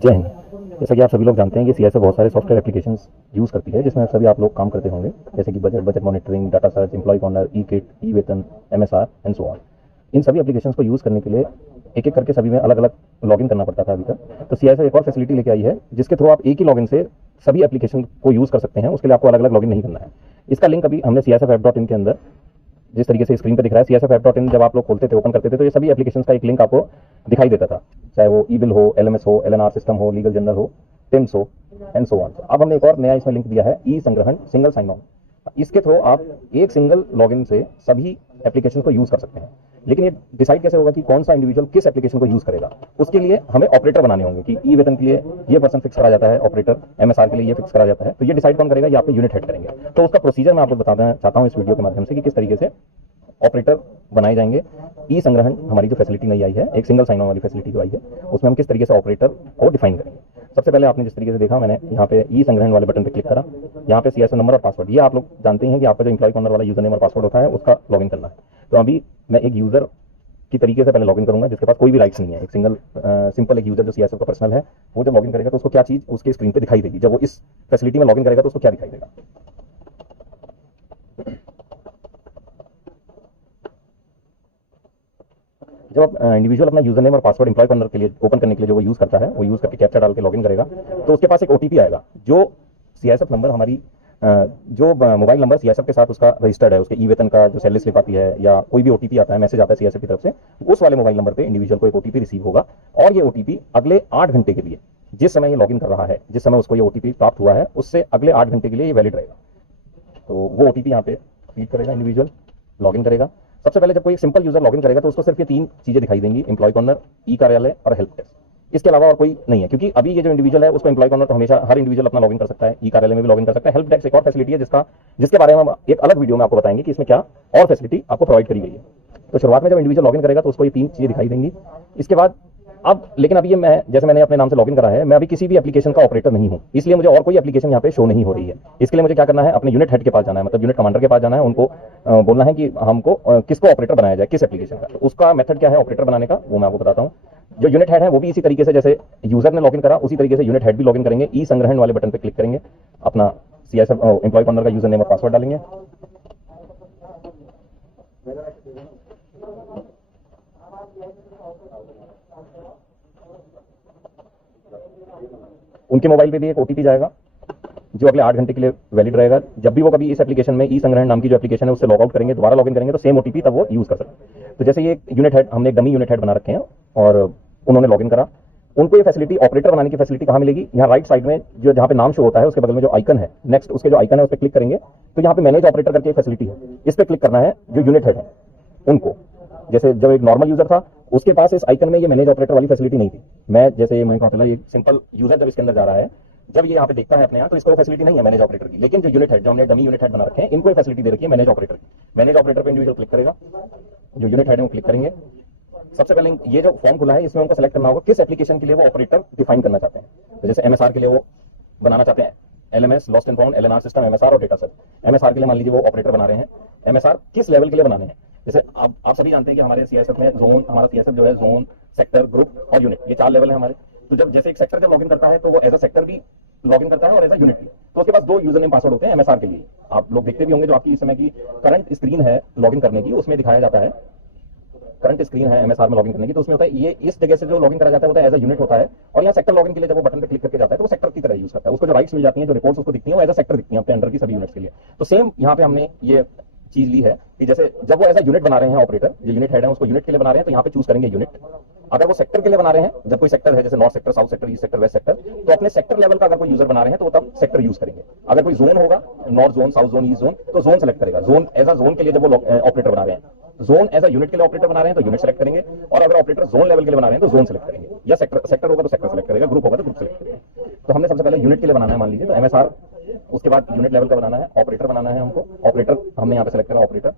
जय हिंद। जैसा कि आप सभी लोग जानते हैं कि सीआईएसएफ बहुत सारे सॉफ्टवेयर एप्लीकेशंस यूज़ करती है, जिसमें सभी आप लोग काम करते होंगे, जैसे कि budget monitoring, data search, employ corner, E kit, E वेतन, एमएसआर एंड सो ऑन। इन सभी एप्लीकेशंस को यूज़ करने के लिए एक एक करके सभी में अलग अलग लॉगिन करना पड़ता था अभी तक। तो सीआईएसएफ एक और फैसिलिटी लेके आई है, जिसके थ्रू आप एक ही लॉगिन से सभी एप्लीकेशन को यूज़ कर सकते हैं। उसके लिए आपको अलग अलग लॉगिन नहीं करना है। इसका लिंक अभी हमने CISFapp.in के अंदर, जिस तरीके से स्क्रीन पर दिख रहा है, CISFapp.in जब आप लोग खोलते थे, ओपन करते थे, तो ये सभी एप्लीकेशन का एक लिंक आपको दिखाई देता था, चाहे वो ई बिल हो, LMS हो, LNR सिस्टम हो, लीगल जर्नल हो, टिम्स हो एंड सो ऑन। अब हमने एक और नया इसमें लिंक दिया है, ई संग्रहण सिंगल साइन ऑन। इसके थ्रू आप एक सिंगल लॉगिन से सभी एप्लीकेशन को यूज कर सकते हैं। लेकिन ये डिसाइड कैसे होगा कि कौन सा इंडिविजुअल किस एप्लीकेशन को यूज करेगा? उसके लिए हमें ऑपरेटर बनाने होंगे कि ई वेतन के लिए ये पर्सन फिक्स करा जाता है ऑपरेटर, MSR के लिए ये फिक्स करा जाता है। तो ये डिसाइड कौन करेगा? ये आपके यूनिट हेड करेंगे। तो उसका प्रोसीजर मैं आपको बताना चाहता हूँ इस वीडियो के माध्यम से कि किस तरीके से ऑपरेटर बनाए जाएंगे। ई संग्रहण हमारी जो फैसिलिटी नई आई है, एक सिंगल साइन ऑन वाली फैसिलिटी जो आई है, उसमें हम किस तरीके से ऑपरेटर को डिफाइन करेंगे। सबसे पहले आपने जिस तरीके से देखा, मैंने यहाँ पे ई संग्रहण वाले बटन पे क्लिक करा। यहाँ पे सीएसएफ नंबर और पासवर्ड, ये आप लोग जानते हैं कि आपका जो एम्प्लॉय कॉर्नर वाला यूजर नेम और पासवर्ड होता है, उसका लॉगिन करना है। तो अभी मैं एक यूजर की तरीके से पहले लॉगिन करूंगा, जिसके पास कोई भी राइट्स नहीं है। एक सिंपल एक यूजर जो सीएसएफ का पर्सनल है, वो जब लॉगिन करेगा तो उसको क्या चीज उसके स्क्रीन पे दिखाई देगी। जब वो इस फैसिलिटी में लॉगिन करेगा तो उसको क्या दिखाई देगा? जब आप इंडिविजुअल अपना यूजर नेम और पासवर्ड एम्प्लॉय कॉर्नर के लिए ओपन करने के लिए जो वो यूज करता है, वो यूज करके कैप्चा डाल के लॉगिन करेगा, तो उसके पास एक ओटीपी आएगा, जो सीएसएफ नंबर हमारी जो मोबाइल नंबर सीएसएफ के साथ उसका रजिस्टर्ड है, उसके ई वेतन का जो सैलरी स्लिप आती है या कोई भी ओटीपी आता है, मैसेज आता है सीएसएफ की तरफ से, उस वाले मोबाइल नंबर पे इंडिविजुअल को एक ओटीपी रिसीव होगा। और ये ओटीपी अगले 8 घंटे के लिए, जिस समय ये लॉगिन कर रहा है, जिस समय उसको ये ओटीपी प्राप्त हुआ है, उससे अगले 8 घंटे के लिए ये वैलिड रहेगा। तो वो ओटीपी यहाँ पे फीड करेगा इंडिविजुअल, लॉगिन करेगा। सबसे पहले जब कोई सिंपल यूजर लॉगिन करेगा तो उसको सिर्फ ये 3 चीजें दिखाई देंगी, एम्प्लॉय कॉर्नर, ई कार्यालय और हेल्प डेस्क। इसके अलावा और कोई नहीं है, क्योंकि अभी ये जो इंडिविजुअल है उसको एम्प्लॉय कॉर्नर तो हमेशा हर इंडिविजुअल अपना लॉगिन कर सकता है, ई कार्यालय में भी लॉगिन कर सकता है। हेल्प डेस्क एक और फैसिलिटी है जिसके बारे में हम एक अलग वीडियो में आपको बताएंगे कि इसमें क्या और फैसिलिटी आपको प्रोवाइड करी गई है। तो शुरुआत में जब इंडिविजुअल लॉगिन करेगा तो उसको ये 3 चीजें दिखाई देंगी। इसके बाद लेकिन अभी ये मैं, जैसे मैंने अपने नाम से लॉगिन करा है, मैं अभी किसी भी एप्लीकेशन का ऑपरेटर नहीं हूं, इसलिए मुझे और कोई एप्लीकेशन यहाँ पे शो नहीं हो रही है। इसके लिए मुझे क्या करना है? अपने यूनिट हेड के पास जाना है, मतलब यूनिट कमांडर के पास जाना है। उनको बोलना है कि हमको किसको ऑपरेटर बनाया जाए, किस एप्लीकेशन का। तो उसका मेथड क्या है ऑपरेटर बनाने का, वो मैं आपको बताता हूँ। जो यूनिट हेड है वो भी इसी तरीके से, जैसे यूजर ने लॉगिन करा उसी तरीके से यूनिट हेड भी लॉगिन करेंगे। ई संग्रहण वाले बटन पर क्लिक करेंगे, अपना सीएसएफ एम्प्लॉय कॉर्नर का यूजर नेम और पासवर्ड डालेंगे। उनके मोबाइल पे भी एक ओटीपी जाएगा, जो अगले 8 घंटे के लिए वैलिड रहेगा। जब भी वो कभी इस एप्लीकेशन में, ई संग्रहण नाम की जो एप्लीकेशन है, उससे लॉग आउट करेंगे, दोबारा लॉगिन करेंगे, तो सेम ओटीपी तब वो यूज कर सकते हैं। तो जैसे ये यूनिट हेड, हमने एक डमी यूनिट हेड बना रखे हैं और उन्होंने लॉगिन करा, उनको ये फैसिलिटी, ऑपरेटर बनाने की फैसिलिटी कहां मिलेगी? यहाँ राइट साइड में जो जहां पे नाम शो होता है, उसके बगल में जो आइकन है, नेक्स्ट उसके जो आइकन है उस पर क्लिक करेंगे, तो यहाँ पे मैनेज ऑपरेटर करके फैसिलिटी है, इस पर क्लिक करना है। जो यूनिट हेड है उनको, जैसे जब एक नॉर्मल यूजर था उसके पास इस आइकन में ये मैनेज ऑपरेटर वाली फैसिलिटी नहीं थी। मैं जैसे मैं कहता हूं, एक सिंपल यूजर जब इसके अंदर जा रहा है, जब ये यहाँ पे देखता है अपने यहाँ, तो इसको फैसिलिटी नहीं है मैनेज ऑपरेटर की। लेकिन जो यूनिट हेड, जो हमने डमी यूनिट हेड बना रखे हैं, इनको ये फैसिलिटी दे रखी है मैनेज ऑपरेटर की। मैनेज ऑपरेटर पे इंडिविजुअल क्लिक करेगा, जो यूनिट हेड है वो क्लिक करेंगे। सबसे पहले ये जो फॉर्म खुला है, इसमें उनको सेलेक्ट करना होगा किस एप्लीकेशन के लिए वो ऑपरेटर डिफाइन करना चाहते हैं। तो जैसे एमएसआर के लिए वो बनाना चाहते हैं LMS, lost and found, LNR system, MSR और डेटा सर्च। MSR के लिए मान लीजिए वो ऑपरेटर बना रहे हैं। MSR किस लेवल के लिए बनाने हैं? जैसे आप सभी जानते हैं कि हमारे सीएसएफ में जोन, हमारा सीएसएफ जो है जोन, सेक्टर, ग्रुप और यूनिट, ये 4 लेवल है हमारे। तो जब जैसे एक सेक्टर जब लॉगिन करता है तो वो एज अ सेक्टर भी लॉगिन करता है और एज अ यूनिट भी। तो उसके पास 2 यूजर नेम पासवर्ड होते हैं एमएसआर के लिए। आप लोग देखते भी होंगे, जो आपकी इस समय की करंट स्क्रीन है लॉगिन करने की, उसमें दिखाया जाता है, करंट स्क्रीन है एमएसआर में लॉगिन करने की, तो उसमें होता है ये इस जगह से जो लॉगिन करा जाता है एज अ यूनिट होता है। और यहाँ सेक्टर लॉगिन के लिए जब वो बटन पे क्लिक करके जाता है तो वो सेक्टर की तरह यूज करता है। उसको जो राइट्स मिल जाती हैं, जो रिपोर्ट्स उसको दिखती हैं, वो एज अ सेक्टर दिखती हैं अपने अंडर की सभी यूनिट्स के लिए। तो सेम यहाँ पे हमने ये चीज ली है कि जैसे जब वो एज अ यूनिट बना रहे हैं ऑपरेटर, जो यूनिट हेड है उसको यूनिट के लिए बना रहे हैं, तो यहाँ पे चूज करेंगे यूनिट। अगर वो सेक्टर के लिए बना रहे हैं, जब कोई सेक्टर है जैसे north sector, south sector, east sector, west sector, तो अपने सेक्टर लेवल का अगर कोई यूजर बना रहे हैं तो वो तब सेक्टर यूज करेंगे। अगर कोई जोन होगा, north zone, south zone, east zone, तो जोन सेलेक्ट करेगा। जोन एज अ जोन के लिए जब वो ऑपरेटर बना रहे हैं, जोन एज अ यूनिट के लिए ऑपरेटर बना रहे हैं तो यूनिट सेलेक्ट करेंगे। और अगर ऑपरेटर जोन लेवल के लिए बना रहे हैं तो जोन सेलेक्ट करेंगे, या सेक्टर होगा तो सेक्टर सेलेक्ट करेगा, ग्रुप होगा तो ग्रुप सेलेक्ट करेगा। तो हमने सबसे पहले यूनिट के लिए बनाना है, मान लीजिए, तो एमएसआर, उसके बाद यूनिट लेवल का बनाना है, ऑपरेटर बनाना है हमको। ऑपरेटर हमने यहाँ पे सेलेक्ट करा, ऑपरेटर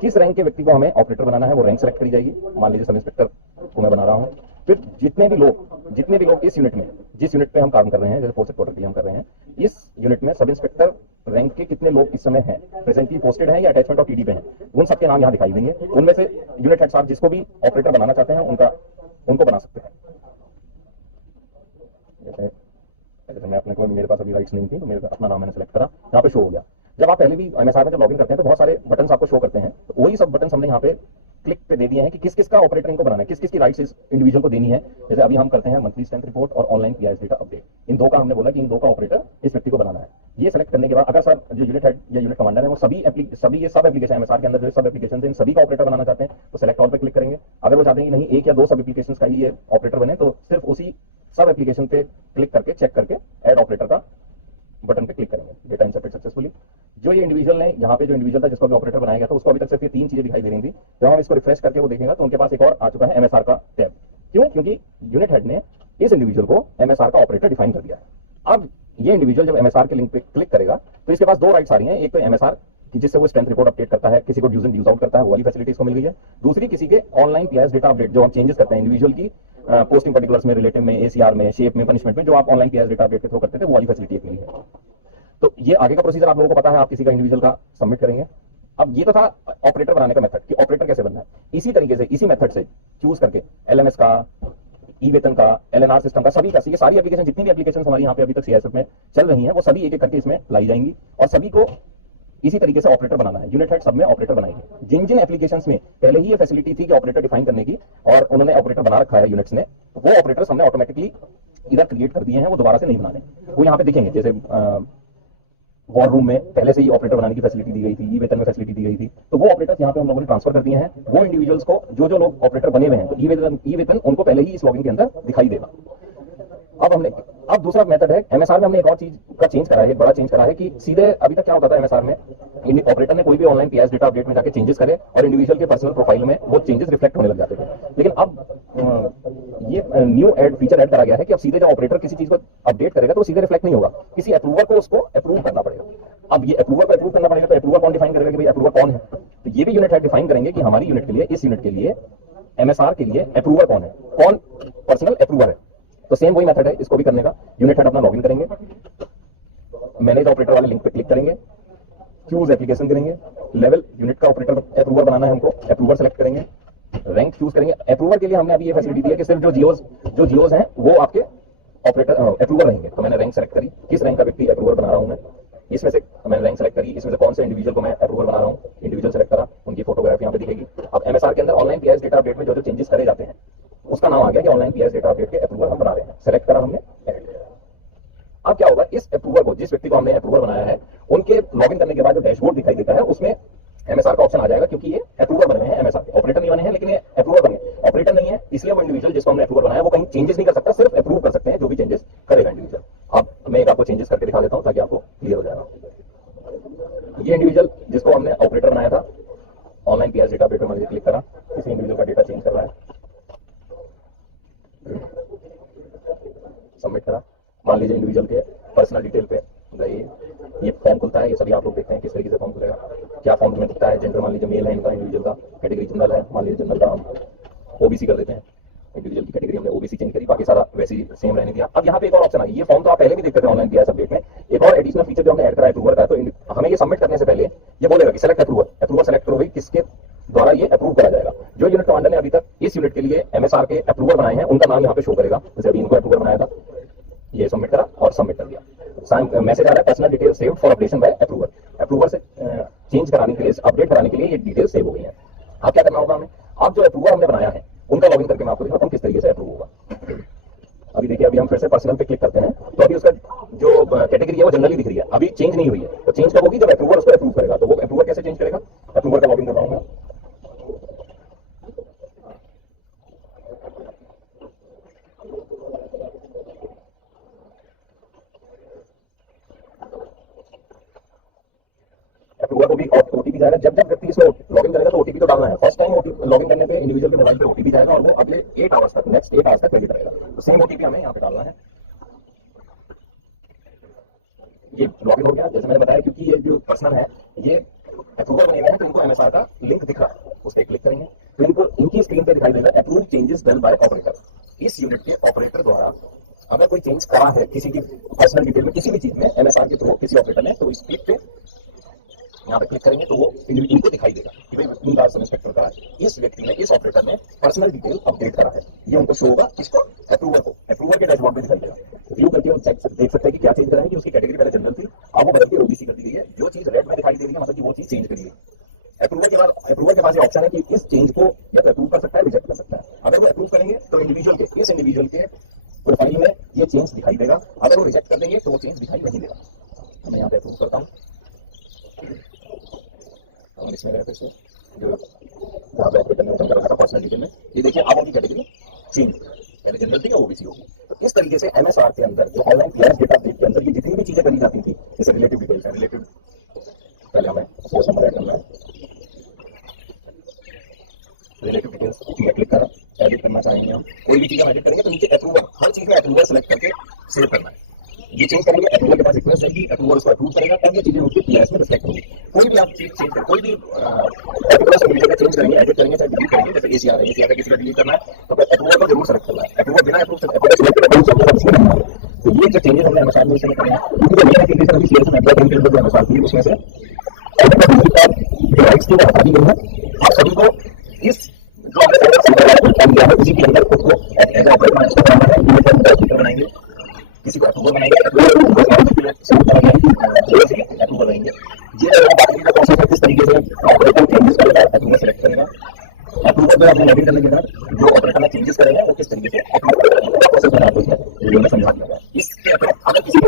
किस रैंक के व्यक्ति को हमें ऑपरेटर बनाना है वो रैंक सेलेक्ट करी जाएगी। मान लीजिए सब इंस्पेक्टर को मैं बना रहा हूँ। फिर जितने भी लोग इस यूनिट में, जिस यूनिट पे हम काम कर रहे हैं, जैसे फोर्स हेडक्वार्टर के लिए हम कर रहे हैं, इस यूनिट में सब इंस्पेक्टर रैंक के कितने लोग इस समय हैं, प्रेजेंटली पोस्टेड हैं या अटैचमेंट ऑफ टीडी पे हैं, उन सबके नाम यहाँ दिखाई देंगे। उनमें से यूनिट हेड साहब जिसको भी ऑपरेटर बनाना चाहते हैं उनको बना सकते हैं। जैसे जैसे मैं अपने को, मेरे पास अभी राइट्स नहीं थी तो मेरे अपना नाम मैंने सेलेक्ट करा, यहाँ पे शो हो गया। जब आप पहले भी एमएसआर में जब लॉगिन करते हैं तो बहुत सारे बटन आपको शो करते हैं, तो वही सब बटन हमने यहाँ पे क्लिक पे दे दिए हैं कि किस किस का ऑपरेटर इनको बनाना है, किस किस की राइट्स इस इंडिविजुअल को देनी है। जैसे अभी हम करते हैं मंथली स्ट्रेंथ रिपोर्ट और ऑनलाइन पीआईएस डेटा अपडेट, इन दो का हमने बोला कि इन दो का ऑपरेटर इस व्यक्ति को बनाना है। ये सेलेक्ट करने के बाद अगर सर जो यूनिट हेड या यूनिट कमांडर है वो सभी ये सब एप्लीकेशन एमएसआर के अंदर जो सब एप्लीकेशन इन सभी का ऑपरेटर बनाना चाहते हैं तो सेलेक्ट ऑल पे क्लिक करेंगे। अगर वो चाहते हैं कि नहीं एक या दो सब एप्लीकेशन का ही ये ऑपरेटर बने तो सिर्फ उसी सब एप्लीकेशन पे क्लिक करके चेक करके ऐड ऑपरेटर का बटन पे क्लिक करेंगे। Data inserted successfully. जो ये इंडिविजुअल ने यहाँ पे जो इंडिविजुअल था जिसको अभी ऑपरेटर बनाया गया था उसको अभी तक सिर्फ ये तीन चीजें दिखाई दे रही थी। जब हम इसको रिफ्रेश करके वो देखेंगे तो उनके पास एक और आ चुका है एमएसआर का टैब। क्यों? क्योंकि यूनिट हेड ने इस इंडिविजुअल को एमएसआर का ऑपरेटर डिफाइन कर दिया है। अब ये इंडिविजुअल जब एमएसआर के लिंक पे क्लिक करेगा तो इसके पास दो राइट्स आ रही हैं। एक तो एमएसआर कि जिससे वो स्ट्रेंथ रिपोर्ट अपडेट करता है, किसी को ड्यूज इन ड्यूज आउट करता है, वो वाली फैसिलिटी इसको मिल गई है। दूसरी किसी के ऑनलाइन पीआईएस डेटा अपडेट जो हम चेंजेस करते हैं इंडिविजुअल की पोस्टिंग पर्टिकुलर्स में, रिलेटिव में, एसीआर में, शेप में, पनिशमेंट में, जो आप ऑनलाइन पीआईएस डेटा अपडेट के थ्रू करते थे वो वाली फैसिलिटी एक मिली है। तो ये आगे का प्रोसीजर आप लोगों को पता है, आप किसी का इंडिविजुअल का सबमिट करेंगे। अब ये तो था ऑपरेटर बनाने का मेथड कि ऑपरेटर कैसे बनना है। इसी तरीके से इसी मेथड से चूज करके एलएमएस का, ई वेतन का, एलएनआर सिस्टम का, सभी का, ये सारी एप्लीकेशन जितनी भी एप्लीकेशन हमारी यहाँ पे अभी तक सीआईएसएफ में चल रही हैं वो सभी एक एक करके इसमें लाई जाएंगी और सभी को इसी तरीके से ऑपरेटर बनाना है। यूनिट हेड सब में ऑपरेटर बनाएंगे। जिन जिन एप्लीकेशंस में पहले ही ये फैसिलिटी थी कि ऑपरेटर डिफाइन करने की और उन्होंने ऑपरेटर बना रखा है यूनिट्स ने, वो ऑपरेटर्स हमने ऑटोमेटिकली इधर क्रिएट कर दिए हैं, वो दोबारा से नहीं बनाने। वो यहाँ पे दिखेंगे। जैसे वॉर रूम में पहले से ही ऑपरेटर बनाने की फैसिलिटी दी गई थी, ई वेतन में फैसिलिटी दी गई थी, तो वो ऑपरेटर्स यहाँ पे हम लोगों ने ट्रांसफर कर दिए हैं। वो इंडिविजुअल्स को जो जो लोग ऑपरेटर बने हुए हैं तो ई वेतन उनको पहले ही इस लॉगिन के अंदर दिखाई देगा। अब दूसरा मेथड है एमएसआर में हमने एक और चीज का चेंज करा है, बड़ा चेंज करा है कि सीधे अभी तक क्या होता था एमएसआर में, ऑपरेटर ने कोई भी ऑनलाइन पीआईएस डेटा अपडेट में जाके चेंजेस करे और इंडिविजुअल के पर्सनल प्रोफाइल में वो चेंजेस रिफ्लेक्ट होने लग जाते थे। लेकिन अब ये न्यू फीचर ऐड करा गया है कि अब सीधे जब ऑपरेटर किसी चीज को अपडेट करेगा तो सीधे रिफ्लेक्ट नहीं होगा, किसी अप्रूवर को उसको अप्रूव करना पड़ेगा। अब ये अप्रूवर को अप्रूव करना पड़ेगा तो अप्रूवर कौन डिफाइन करेगा कि भाई अप्रूवर कौन है, तो ये भी यूनिट हेड डिफाइन करेंगे कि हमारी यूनिट के लिए, इस यूनिट के लिए, एमएसआर के लिए अप्रूवर कौन है, कौन पर्सनल अप्रूवर है। तो सेम वही मेथड है इसको भी करने का। यूनिट हेड अपना लॉगिन करेंगे, मैनेज ऑपरेटर वाले लिंक पे क्लिक करेंगे, चूज एप्लीकेशन करेंगे, लेवल यूनिट का ऑपरेटर अप्रूवर बनाना है हमको, अप्रूवर सेलेक्ट करेंगे, रैंक चूज करेंगे। अप्रूवर के लिए हमने अभी ये फैसिलिटी दी है कि सिर्फ जो जियोज हैं वो आपके ऑपरेटर अप्रूवर रहेंगे। तो मैंने रैंक सेलेक्ट करी, किस रैंक का व्यक्ति अप्रूवर बना रहा हूं मैं, इसमें से मैंने रैंक सेलेक्ट करी, इसमें से कौन से इंडिविजुअल को मैं अप्रूवर बना रहा हूं, इंडिविजुअल सेलेक्ट करा, उनकी फोटोग्राफ यहाँ पे दिखेगी। अब एमएसआर के अंदर ऑनलाइन पीआईएस डेटा अपडेट में जो जो चेंजेस करे जाते हैं उसका नाम आ गया कि ऑनलाइन पीआईएस डेटा अपडेट के अप्रूवर हम बना रहे हैं। सेलेक्ट करा हमने, अब क्या होगा, इस अप्रूवर को, जिस व्यक्ति को हमने अप्रूवर बनाया है, उनके लॉगिन करने के बाद जो डैशबोर्ड दिखाई देता है उसमें एमएसआर का ऑप्शन आ जाएगा, क्योंकि ये अप्रूवर बने हैं, एमएसआर के ऑपरेटर नहीं बने हैं, लेकिन ये अप्रूवर बने। ऑपरेटर नहीं है इसलिए वो इंडिविजुअल जिसको हमने अप्रूवर बनाया वो कहीं चेंजेस नहीं कर सकता, सिर्फ अप्रूव कर सकते हैं जो भी चेंजेस करेगा इंडिविजुअल। अब मैं एक आपको चेंजेस करके दिखा देता हूं ताकि आपको क्लियर हो जाएगा। ये इंडिविजुअल जिसको हमने ऑपरेटर बनाया था, ऑनलाइन पीआईएस डेटा अपडेट में क्लिक करा, किसी इंडिविजुअल का डेटा चेंज कर रहा है, सबमिट करा। मान लीजिए इंडिविजुअल के पर्सनल डिटेल पे गए, ये फॉर्म खुलता है, ये सभी आप लोग देखते हैं किस तरीके से फॉर्म खुलेगा, क्या फॉर्म में दिखता है। जेंडर मान लीजिए मेल है इनका, इंडिविजुअल का कैटेगरी जनरल है, मान लीजिए जनरल का हम ओबीसी कर देते हैं, इंडिविजुअल की कैटेगरी हमने ओबीसी चेंज करी, बाकी सारा वैसे ही सेम रहने दिया। अब यहाँ पे एक और ऑप्शन आ गया, ये फॉर्म तो आप पहले भी देखते थे ऑनलाइन पीआईएस अपडेट में, एक और एडिशनल फीचर जो हमने ऐड करा है अप्रूवर का। तो हमें ये सबमिट करने से पहले ये बोलेगा कि सेलेक्ट अप्रूवर, अप्रूवर सेलेक्ट करो भाई किसके द्वारा ये अप्रूव करा जाएगा। जो यूनिट कमांडर ने अभी तक इस यूनिट के लिए एमएसआर के अप्रूवर बनाए हैं उनका नाम यहाँ पे शो करेगा। जैसे अभी इनको अप्रूवर बनाया था, ये सबमिट करा और सबमिट कर दिया। मैसेज आ रहा है personal detail saved for updation by approver. Approver से चेंज कराने के लिए, अपडेट कराने के लिए ये डिटेल सेव हो गई है। अब क्या करना होगा हमें, अब जो अप्रूवर हमने बनाया है उनका लॉगिन करके मैं आपको दिखाता हूँ किस तरीके से अप्रूव होगा। अभी देखिए, अभी हम फिर से पर्सनल पे क्लिक करते हैं तो अभी उसका जो कैटेगरी है वो जनरली दिख रही है, अभी चेंज नहीं हुई है। तो चेंज कब होगी, जब अप्रूवर उसको अप्रूव करेगा। तो वो अप्रूवर कैसे चेंज करेगा, अप्रूवर का लॉगिन कर रहा हूँ मैं। अप्रूवर को भी ओटीपी जाएगा, जब जब व्यक्ति इसमें लॉगिन करेगा तो ओटीपी तो डालना है। फर्स्ट टाइम लॉगिन करने पे इंडिविजुअल के मोबाइल पे ओटीपी जाएगा और वो अगले 8 आवर्स तक, नेक्स्ट 8 आवर्स तक वैलिड रहेगा। तो सेम ओटीपी हमें यहाँ पे डालना है। ये लॉगिन हो गया जैसे मैंने बताया, क्योंकि ये जो पर्सनल है ये अप्रूवर बने हुए हैं तो इनको एमएसआर का लिंक दिख रहा है, उस पर क्लिक करेंगे तो इनको इनकी स्क्रीन पे दिखाई देगा approve changes done by operator. इस यूनिट के ऑपरेटर द्वारा अगर कोई चेंज करा है किसी की पर्सनल डिटेल में, किसी भी चीज में एमएसआर के थ्रू किसी ऑपरेटर ने, तो इस क्लिक पे यहाँ पे क्लिक करेंगे तो वो इनको दिखाई देगा कि भाई इन सब इंस्पेक्टर का इस व्यक्ति ने, इस ऑपरेटर ने पर्सनल डिटेल अपडेट करा है। ये उनको शो होगा, किसको? अप्रूवर को। अप्रूवर के डैशबोर्ड में दिखाई देगा। व्यू करके देख सकते हैं कि क्या चेंज करा है कि उसकी कैटेगरी पहले जनरल थी, अब वो बदल के ओबीसी कर दी गई है। जो चीज रेड में दिखाई दे रही है मतलब कि वो चीज चेंज करी है। अप्रूवर के पास ये ऑप्शन है कि इस चेंज को या तो अप्रूव कर सकता है, रिजेक्ट कर सकता है। अगर वो अप्रूव करेंगे तो इस इंडिविजुअल के प्रोफाइल में ये चेंज दिखाई देगा। अगर वो रिजेक्ट कर देंगे तो वो चेंज दिखाई नहीं देगा। मैं यहाँ पे अप्रूव करता हूँ और इसमें रहते से जो जहाँ पे ऑपरेटर ने चल रहा था पर्सनल डिटेल में, ये देखिए अब उनकी कैटेगरी चेंज, पहले जनरल थी या ओबीसी होगी। तो इस तरीके से एमएसआर के अंदर जो ऑनलाइन क्लियरेंस डेटा अपडेट के अंदर ये जितनी भी चीजें करी जाती थी, जैसे रिलेटिव डिटेल्स है, रिलेटिव पहले हमें सोर्स नंबर ऐड करना है, रिलेटिव डिटेल्स क्लिक करा, एडिट करना चाहेंगे हम, कोई भी चीज हम एडिट करेंगे तो नीचे अप्रूवर, हर चीज में अप्रूवर सेलेक्ट करके सेव करना है। ये चेंज करेंगे, अप्रूवर के पास रिक्वेस्ट आएगी, अप्रूवर उसको अप्रूव करेगा, तब ये चीजें उसके क्लियरेंस में रिफ्लेक्ट होंगी। कोई भी आप चीज चेंज करें, कोई भी पर्टिकुलर चेंज करेंगे, एडिट करेंगे, चाहे डिलीट करेंगे, जैसे एसीआर है, एसीआर किसी का डिलीट करना है तो अप्रूवर को जरूर सेलेक्ट करना है। अप्रूवर बिना अप्रूव तो ये जो चेंजेस हमने अनुसार में इसमें करें, क्योंकि जो नया एप्लीकेशन अभी सीएस में एप्लीकेशन जो अनुसार की उसमें से जो राइट्स की हटा दी गई है, आप सभी को इस जो हमने उसी के अंदर खुद को एज अ बनाएंगे, किसी को अप्रूवल बनाएंगे, अप्रूवल रहेंगे। ये बाकी का प्रोसेस है, किस तरीके से ऑपरेटर चेंजेस करेगा, अप्रूवल सेलेक्ट करेगा, अप्रूवल में आपने लॉगिन करने के बाद जो ऑपरेटर में चेंजेस करेगा वो किस तरीके से प्रोसेस बना है वीडियो में समझा दिया। इसके अगर किसी